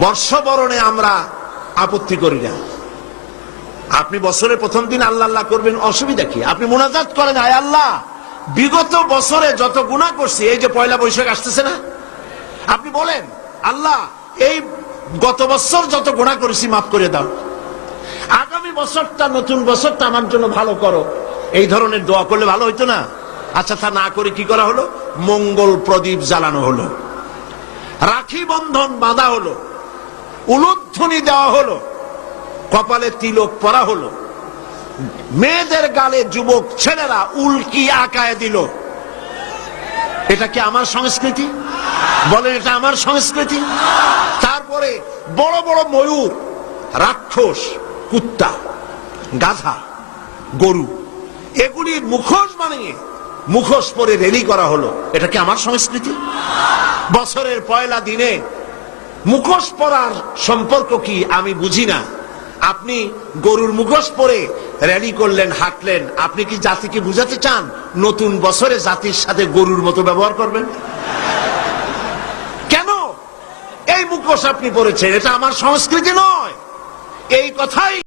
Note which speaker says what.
Speaker 1: বর্ষবরণে আমরা আপত্তি করি না। আপনি বছরের প্রথম দিন আল্লাহ আল্লাহ করবেন, অসুবিধা কি? আপনি মোনাজাত করেন আয় আল্লাহ! বিগত বছরে যত গুণা করছি, এই যে পয়লা বৈশাখ আসতেছে না? আপনি বলেন, আল্লাহ, এই গত বছর যত গুণা করেছি, মাফ করে দাও। আগামী বছরটা, নতুন বছরটা আমার জন্য ভালো করো। এই ধরনের দোয়া করলে ভালো হইতো না? আচ্ছা তা না করে কি করা হলো? মঙ্গল প্রদীপ জ্বালানো হলো। রাখি বন্ধন বাঁধা হলো। উলুধ্বনি দেওয়া হলো। কপালে তিলক পরা হলো। মেয়েদের গালে যুবক ছেলেরা উল্কি আকায় দিল। এটা কি আমার সংস্কৃতি? বলেন, এটা আমার সংস্কৃতি? তারপরে বড় বড় ময়ূর, রাক্ষস, কুত্তা, গাধা, গরু এগুলির মুখোশ বানিয়ে মুখোশ পরে রেলি করা হলো। এটা কি আমার সংস্কৃতি? বছরের পয়লা দিনে মুখোশ পরার সম্পর্ক কি আমি বুঝি না। আপনি গরুর মুখোশ পরে র্যালি করলেন, হাঁটলেন। আপনি কি জাতিকে বুঝাতে চান? নতুন বছরে জাতির সাথে গরুর মতো ব্যবহার করবেন? কেন? এই মুখোশ আপনি পরেছেন, এটা আমার সংস্কৃতি নয়। এই কথাই